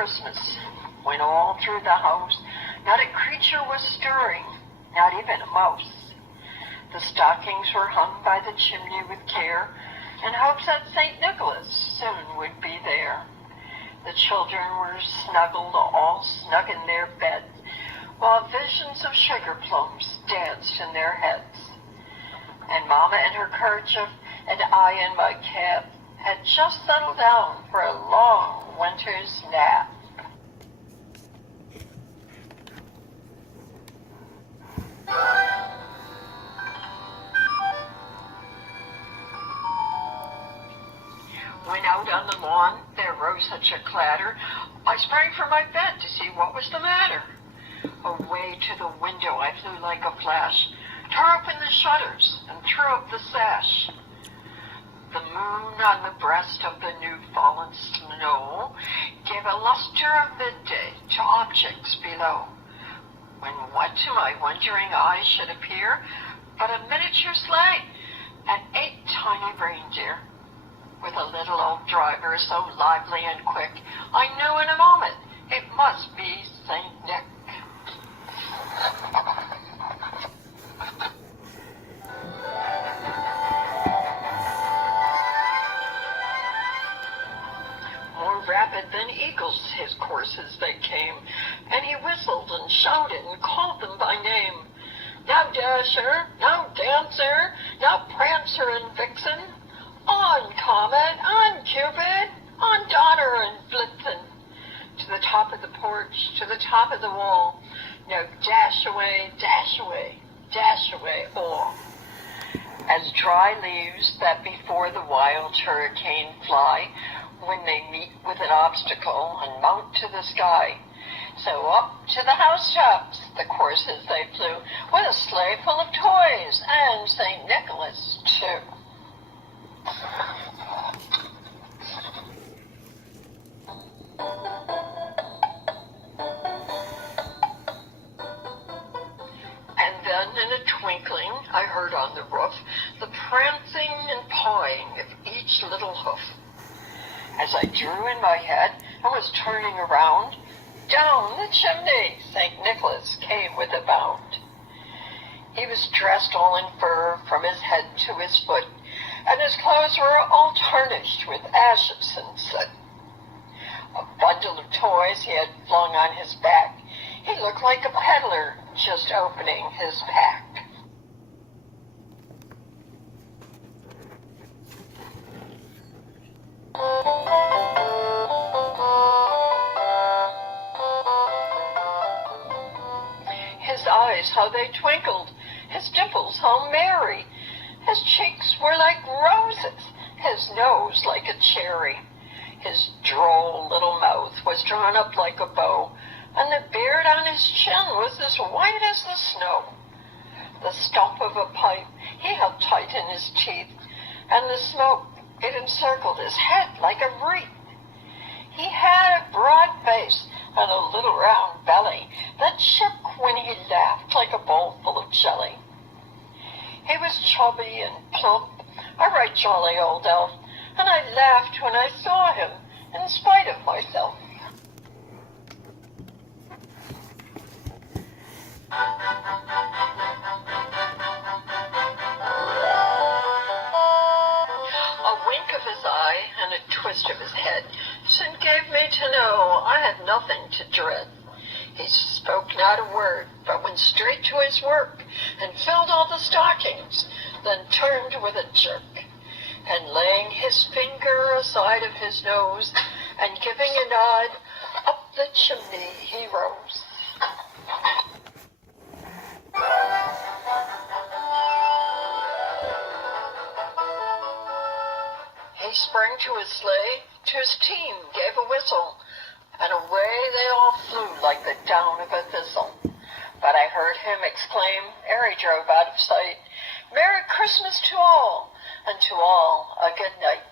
Christmas, when all through the house not a creature was stirring, not even a mouse. The stockings were hung by the chimney with care, in hopes that St. Nicholas soon would be there. The children were snuggled, all snug in their beds, while visions of sugar plums danced in their heads. And Mama in her kerchief, and I in my cap, had just settled down for a long winter's nap. When out on the lawn there rose such a clatter, I sprang from my bed to see what was the matter. Away to the window I flew like a flash, tore open the shutters and threw up the sash. The moon on the breast of the new fallen snow gave a luster of midday to objects below, when what to my wondering eyes should appear but a miniature sleigh and 8 tiny reindeer, with a little old driver so lively and quick, I knew in a moment it must be St. Nick. More rapid than eagles his courses they came, and he whistled and shouted and called them by name. Now Dasher, now Dancer, now Prancer and Vixen, on Comet, on Cupid, on Donner and Blitzen, to the top of the porch, to the top of the wall. Now dash away, dash away, dash away all. As dry leaves that before the wild hurricane fly, when they meet with an obstacle and mount to the sky, so up to the housetops the courses they flew, with a sleigh full of toys, and St. Nicholas too. And then in a twinkling I heard on the roof the prancing and pawing of each little hoof. As I drew in my head and was turning around, down the chimney St. Nicholas came with a bound. He was dressed all in fur from his head to his foot, and his clothes were all tarnished with ashes and soot. A bundle of toys he had flung on his back. He looked like a peddler just opening his pack. His eyes, how they twinkled, his dimples, how merry. His cheeks were like roses, his nose like a cherry. His droll little mouth was drawn up like a bow, and the beard on his chin was as white as the snow. The stump of a pipe he held tight in his teeth, and the smoke, it encircled his head like a wreath. He had a broad face and a little round belly that shook when he laughed like a bowl full of jelly. He was chubby and plump, a right jolly old elf, and I laughed when I saw him, in spite of myself. A wink of his eye and a twist of his head soon gave me to know I had nothing to dread. He spoke not a word, but went straight to his work, and filled all the stockings, then turned with a jerk, and laying his finger aside of his nose, and giving a nod, up the chimney he rose. He sprang to his sleigh, to his team gave a whistle, and away they all flew like the down of a thistle. But I heard him exclaim, ere he drove out of sight, Merry Christmas to all, and to all a good night.